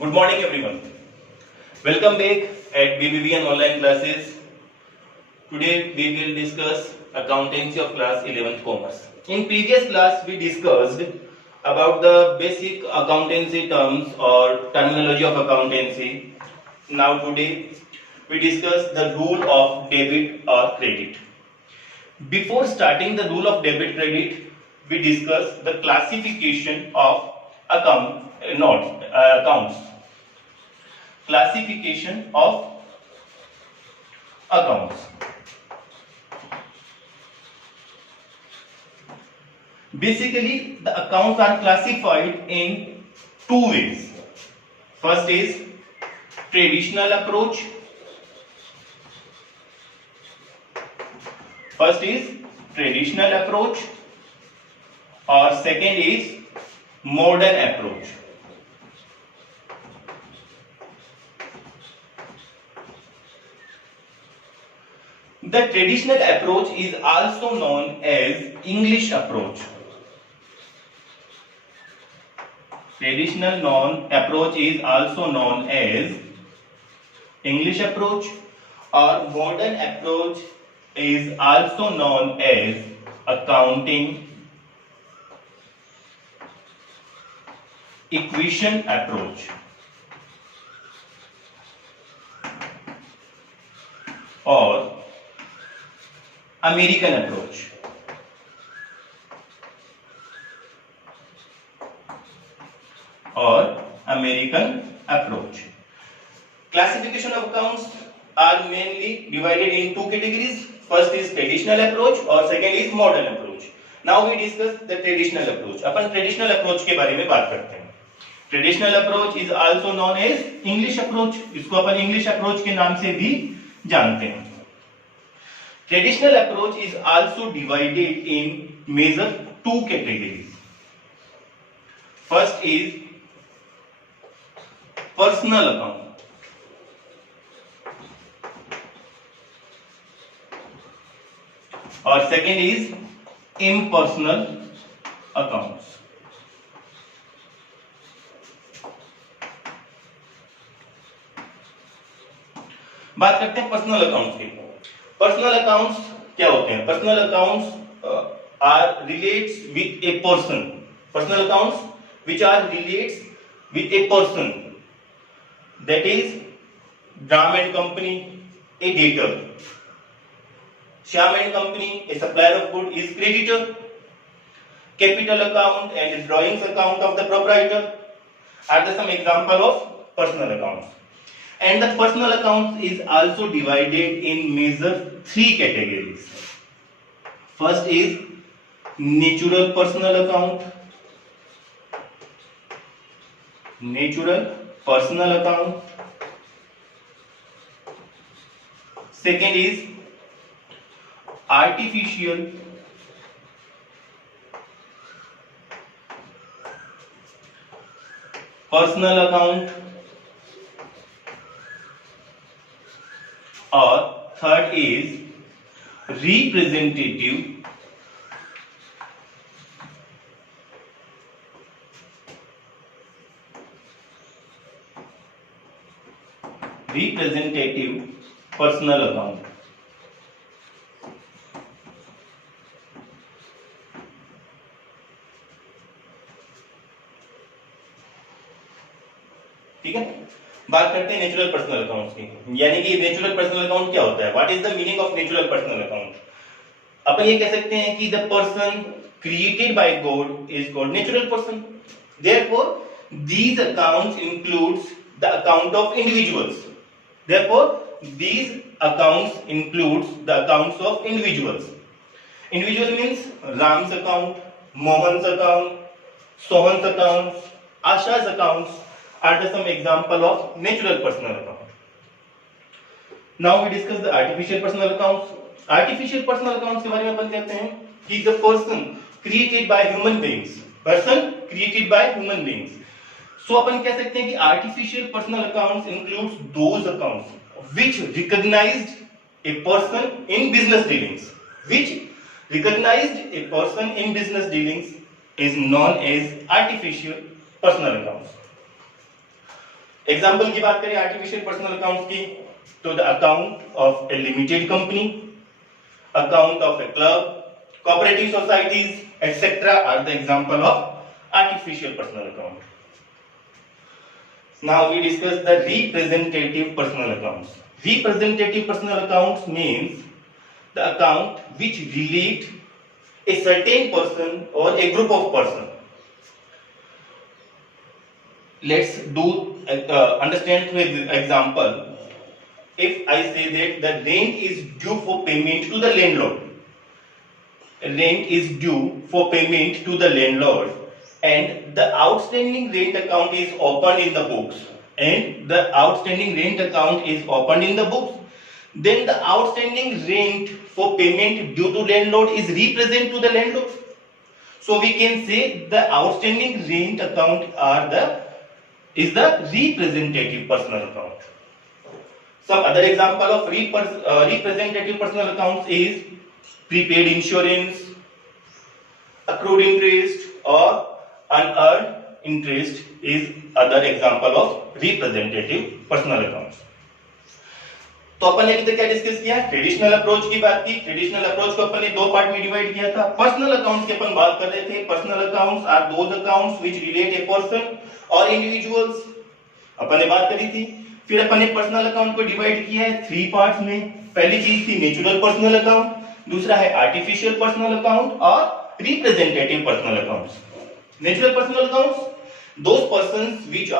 Good morning, everyone. Welcome back at BBBN online classes. Today we will discuss accountancy of class 11th commerce. In previous class we discussed about the basic accountancy terms or terminology of accountancy. Now today we discuss the rule of debit or credit. Before starting the rule of debit credit, we discuss the classification of accounts. Classification of accounts. Basically, the accounts are classified in two ways. First is traditional approach. First is traditional approach, or second is modern approach. The traditional approach is also known as English approach. Traditional approach is also known as English approach, or modern approach is also known as accounting equation approach, or American approach. Or American approach. Classification of accounts are mainly divided in two categories. First is traditional approach और second is modern approach. Now we discuss the traditional approach. Upon traditional approach के बारे में बात करते हैं. Traditional approach is also known as English approach. इसको अपन English approach के नाम से भी जानते हैं. Traditional approach is also divided in major two categories. First is personal account. और second is impersonal accounts. बात करते हैं पर्सनल अकाउंट्स की. पर्सनल अकाउंट्स क्या होते हैं? Personal accounts are relates with a person. Personal accounts which are relates with a person, that is Ram and company a debtor, Shyam and company a supplier of good is creditor, capital account and drawings account of the proprietor are the some example of personal accounts. And the personal accounts is also divided in major three categories. First is natural personal account. Natural personal account. Second is artificial personal account. और third is representative personal account. ठीक है. बात करते हैं natural personal accounts की. यानी कि natural personal account क्या होता है? What is the meaning of natural personal account? अपन ये कह सकते हैं कि the person created by God is called natural person. Therefore these accounts includes the account of individuals. Therefore these accounts includes the accounts of individuals. Individual means Ram's account, Mohan's account, Sohan's accounts, Asha's accounts are the some example of natural personal account. Now we discuss the artificial personal accounts. Artificial personal accounts के बारे में अपन कहते हैं कि the person created by human beings. Person created by human beings. So अपन कह सकते हैं कि artificial personal accounts includes those accounts which recognized a person in business dealings. Which recognized a person in business dealings is known as artificial personal accounts. Example की बात करें artificial personal account की, तो the account of A limited company, account of A club, cooperative societies, etc. are the example of artificial personal account. Now we discuss the representative personal accounts. Representative personal accounts means the account which relate a certain person or a group of person. Let's do understand through example. If I say that the rent is due for payment to the landlord, rent is due for payment to the landlord, and the outstanding rent account is opened in the books, and the outstanding rent account is opened in the books, then the outstanding rent for payment due to landlord is represented to the landlord. So we can say the outstanding rent account is the representative personal account. Some other example of representative personal accounts is prepaid insurance, accrued interest or unearned interest is other example of representative personal accounts. तो अपन ने अभी तक क्या डिस्कस किया? Traditional approach की बात की। Traditional approach को अपन ने दो पार्ट में डिवाइड किया था। पर्सनल अकाउंट्स की अपन बात कर रहे थे। Personal accounts are those accounts which relate a person और इंडिविजुअल्स, अपन ने बात करी थी। फिर अपन ने पर्सनल अकाउंट को डिवाइड किया है थ्री पार्ट्स में। पहली चीज थी नेचुरल पर्सनल अकाउंट, दूसरा है आर्टिफिशियल पर्सनल अकाउंट और representative personal accounts. Natural personal accounts, those persons which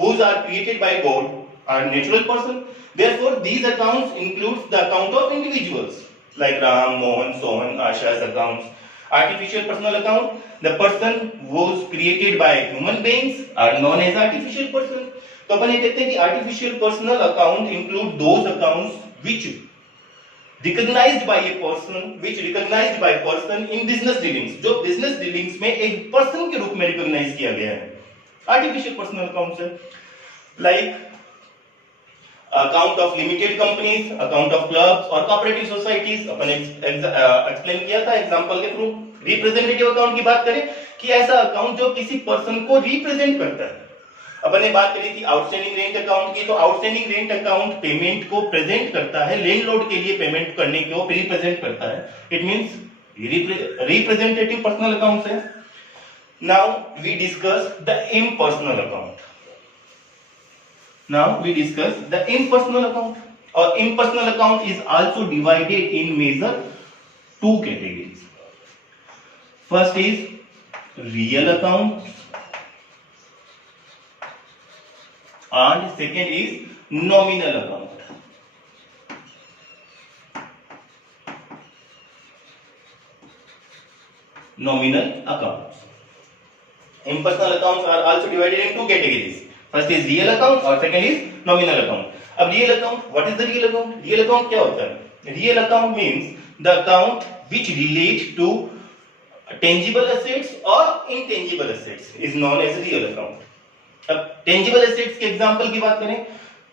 whose are created by God are natural person. Therefore, these accounts includes the account of individuals like Ram, Mohan, Sohan, Asha's accounts. Artificial personal account, the person who's created by human beings are known as artificial person. तो अपन ये कहते हैं कि artificial personal account include those accounts which recognized by a person, which recognized by person in business dealings, जो business dealings में एक person के रूप में recognize किया गया है, artificial personal accounts है, like account of limited companies, account of clubs और cooperative societies. अपन explain किया था example के through. representative account की बात करें कि ऐसा account जो किसी person को represent करता है। अपन ने बात करी थी आउटस्टैंडिंग रेंट अकाउंट की, तो आउटस्टैंडिंग रेंट अकाउंट पेमेंट को प्रेजेंट करता है, लैंडलॉर्ड के लिए पेमेंट करने को रिप्रेजेंट करता है। It means representative personal accounts है। Now we discuss the impersonal account. Now we discuss the impersonal account, और impersonal account is also divided in major two categories. First is real account and second is nominal account. Nominal accounts. Impersonal accounts are also divided in two categories. First is real account और second is nominal account. अब real account, what is the real account? Real account क्या होता है? Real account means the account which relate to tangible assets or intangible assets is known as real account. अब tangible assets के example की बात करें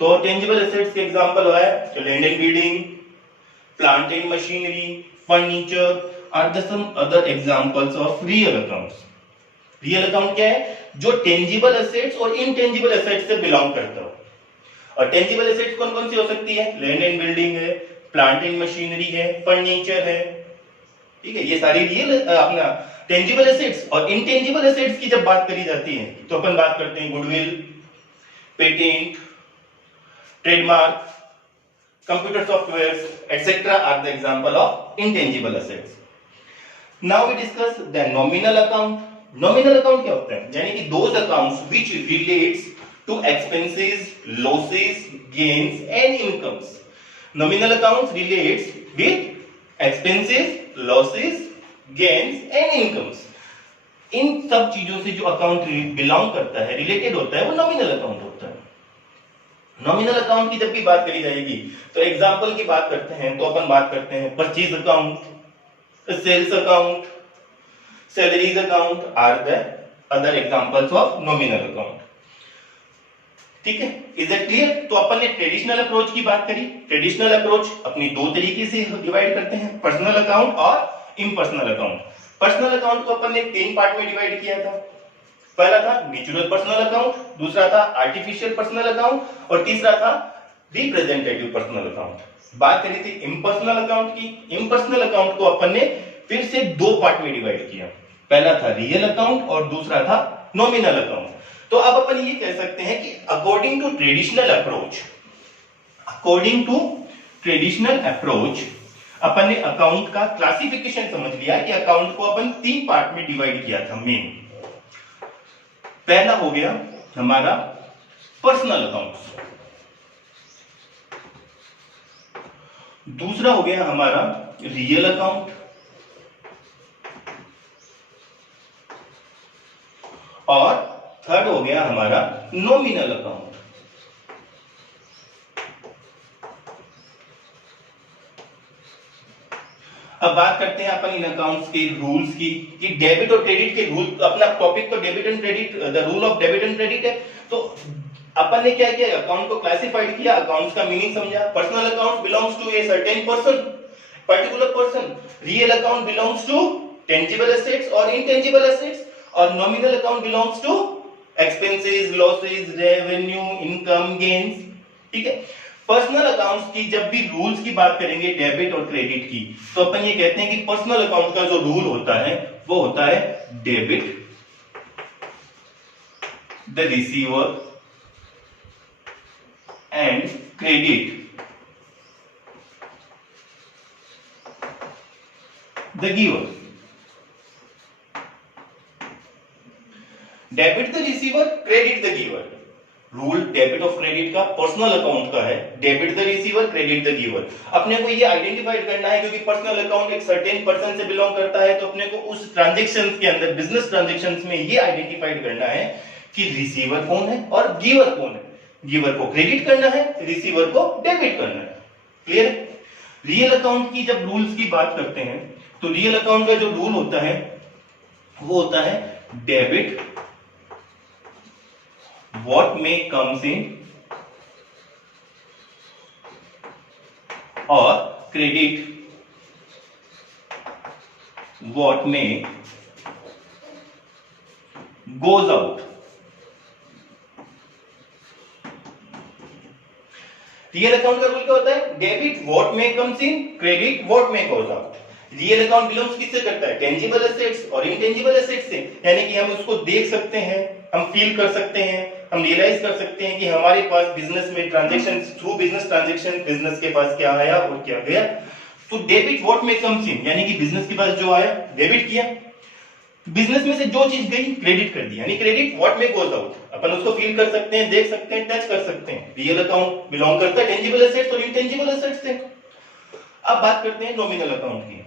तो टेंजिबल एसेट्स के एग्जांपल है land and building, plant and machinery, furniture are the some other examples of real accounts. Real account क्या है? जो टेंजिबल एसेट्स और इनटेंजिबल एसेट्स से बिलोंग करता हो। और टेंजिबल एसेट्स कौन कौन सी हो सकती है? लैंड एंड बिल्डिंग है, प्लांट एंड मशीनरी है, फर्नीचर है, ठीक है, ये सारी रियल अपना टेंजिबल एसेट्स। और इनटेंजिबल एसेट्स की जब बात करी जाती है तो अपन बात करते हैं goodwill, patent, trademark, computer softwares etcetera are the example of intangible assets. Now we discuss the nominal account. Nominal account क्या होता है? यानी कि those accounts which relates to expenses, losses, gains and incomes. Nominal accounts relates with expenses, losses, gains and incomes. इन सब चीजों से जो अकाउंट बिलोंग करता है, रिलेटेड होता है, वो नॉमिनल अकाउंट होता है। नॉमिनल अकाउंट की जब भी बात करी जाएगी तो एग्जांपल की बात करते हैं तो अपन बात करते हैं purchase account, sales account, salaries account are the other examples of nominal account. ठीक है, इज इट क्लियर? तो अपन ने ट्रेडिशनल अप्रोच की बात करी। ट्रेडिशनल अप्रोच अपनी दो तरीके से डिवाइड करते हैं, पर्सनल अकाउंट और इम्पर्सनल अकाउंट। पर्सनल अकाउंट को अपन ने तीन पार्ट में डिवाइड किया था। पहला था नेचुरल पर्सनल अकाउंट, दूसरा था आर्टिफिशियल पर्सनल अकाउंट और तीसरा था रिप्रेजेंटेटिव पर्सनल अकाउंट। बात करी थी इम्पर्सनल अकाउंट की। इम्पर्सनल अकाउंट को अपन ने फिर से दो पार्ट में डिवाइड किया, पहला था रियल अकाउंट और दूसरा था नॉमिनल अकाउंट। तो अब अपन ये कह सकते हैं कि अकॉर्डिंग टू ट्रेडिशनल अप्रोच अपन ने अकाउंट का क्लासिफिकेशन समझ लिया कि अकाउंट को अपन तीन पार्ट में डिवाइड किया था मेन। पहला हो गया हमारा पर्सनल अकाउंट, दूसरा हो गया हमारा रियल अकाउंट और थर्ड हो गया हमारा नॉमिनल अकाउंट। अब बात करते हैं अपन इन अकाउंट्स के रूल्स की कि डेबिट और क्रेडिट के रूल, अपना टॉपिक तो debit and credit, the rule of debit and credit है। तो अपन ने क्या किया, अकाउंट को क्लासिफाइड किया, अकाउंट्स का मीनिंग समझा। Personal account belongs to a certain person, particular person. Real account belongs to tangible assets और इनटेंजिबल एसेट्स और nominal account belongs to expenses, losses, revenue, income, gains. ठीक है। पर्सनल अकाउंट्स की जब भी रूल्स की बात करेंगे डेबिट और क्रेडिट की, तो अपन ये कहते हैं कि पर्सनल अकाउंट का जो रूल होता है वो होता है debit the receiver and credit the giver. Debit the receiver, credit the giver. Rule debit of credit का पर्सनल अकाउंट का है, debit the receiver, credit the giver. अपने को ये आइडेंटिफाइड करना है क्योंकि पर्सनल अकाउंट एक सर्टेन पर्सन से बिलोंग करता है, तो अपने को उस ट्रांजैक्शंस के अंदर, बिजनेस ट्रांजैक्शंस में ये आइडेंटिफाइड करना है कि रिसीवर कौन है और गिवर कौन है। गिवर को क्रेडिट करना है, रिसीवर को डेबिट करना है। क्लियर है। रियल अकाउंट की जब रूल्स की बात करते हैं तो रियल अकाउंट का जो रूल होता है वो होता है debit what may comes in और credit what may goes out। Real account का रूल क्या होता है, debit what may comes in, credit what may goes out। Real account belongs किससे करता है, टेंजिबल एसेट्स और इनटेंजिबल एसेट्स से, यानी कि हम उसको देख सकते हैं, हम फील कर सकते हैं, हम रियलाइज कर सकते हैं कि हमारे पास बिजनेस में transaction, through business transaction business के पास क्या आया और क्या गया। तो डेबिट व्हाट में कम्स इन, यानी कि बिजनेस के पास जो आया डेबिट किया, बिजनेस में से जो चीज गई क्रेडिट कर दी, यानी क्रेडिट व्हाट में गोज आउट। अपन उसको फील कर सकते हैं, देख सकते हैं, टच कर सकते हैं। रियल अकाउंट बिलोंग करता है टेंजिबल एसेट्स और इनटेंजिबल एसेट्स से। अब बात करते हैं नॉमिनल अकाउंट की।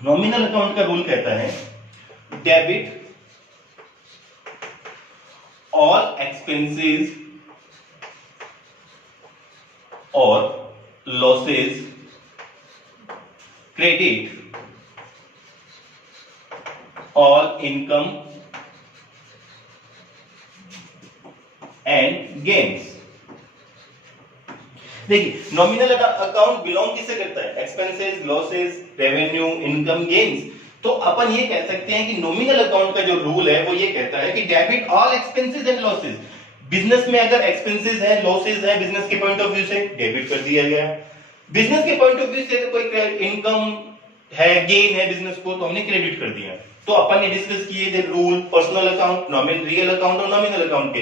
नॉमिनल अकाउंट का रूल कहता है debit all expenses or losses, credit all income and gains। देखिए नॉमिनल अकाउंट बिलोंग किससे करता है, expenses, losses, revenue, income, gains. तो अपन ये कह सकते हैं कि नॉमिनल अकाउंट का जो रूल है वो ये कहता है कि debit all expenses and losses. Business में अगर एक्सपेंसेस है, लॉसेस है, बिजनेस के पॉइंट ऑफ व्यू से डेबिट कर दिया गया। बिजनेस के पॉइंट ऑफ व्यू से कोई इनकम है, गेन है बिजनेस को, तो हमने क्रेडिट कर दिया। तो अपन ने डिस्कस किए थे rule personal account, nominal, real account और नॉमिनल अकाउंट के।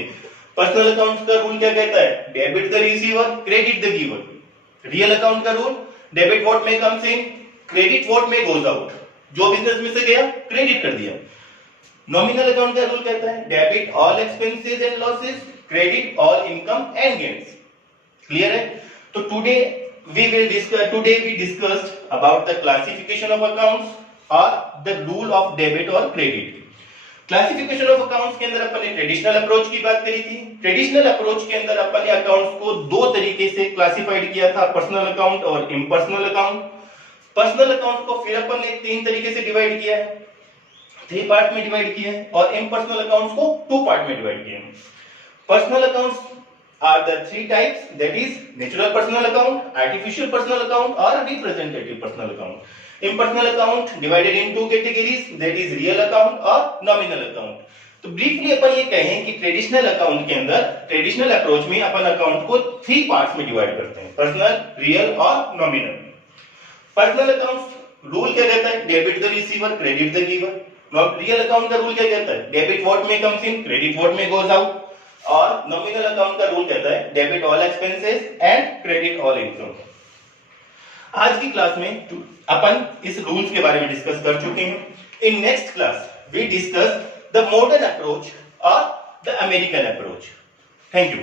पर्सनल अकाउंट का रूल क्या कहता है, debit the receiver, credit the giver. Real account का रूल डेबिट व्हाट में कम्स इन, क्रेडिट व्हाट में गोज आउट। जो बिजनेस में से गया क्रेडिट कर दिया। नॉमिनल अकाउंट का रूल कहता है debit all expenses and losses, credit all income and gains. Clear है। तो today we discussed about the classification of accounts or the rule of debit और क्रेडिट। क्लासिफिकेशन ऑफ अकाउंट्स के अंदर अपन ने ट्रेडिशनल अप्रोच की बात करी थी। ट्रेडिशनल अप्रोच के अंदर अपन ने अकाउंट्स को दो तरीके से क्लासिफाइड किया था, पर्सनल अकाउंट और इम्पर्सनल अकाउंट। पर्सनल अकाउंट को फिर अपन ने तीन तरीके से डिवाइड किया है, 3 पार्ट में डिवाइड किया है, और इम्पर्सनल अकाउंट्स को 2 पार्ट में डिवाइड किया है। Personal accounts are the 3 types, that is natural personal account, artificial personal account और representative personal account. Impersonal account divided in 2 categories, that is real account और नॉमिनल अकाउंट। तो ब्रीफली अपन ये कहें कि ट्रेडिशनल अकाउंट के अंदर, ट्रेडिशनल अप्रोच में अपन अकाउंट को 3 पार्ट्स में डिवाइड करते हैं, पर्सनल, रियल और नॉमिनल। पर्सनल अकाउंट रूल क्या कहता है? Debit the receiver, credit the giver. Real account का रूल क्या कहता है? डेबिट व्हाट में कम्स इन, क्रेडिट व्हाट में गोज आउट। और नॉमिनल अकाउंट का रूल कहता है debit all expenses and credit all income. आज की क्लास में अपन इस रूल्स के बारे में डिस्कस कर चुके हैं। In next class we discuss the modern approach और the American approach. Thank you.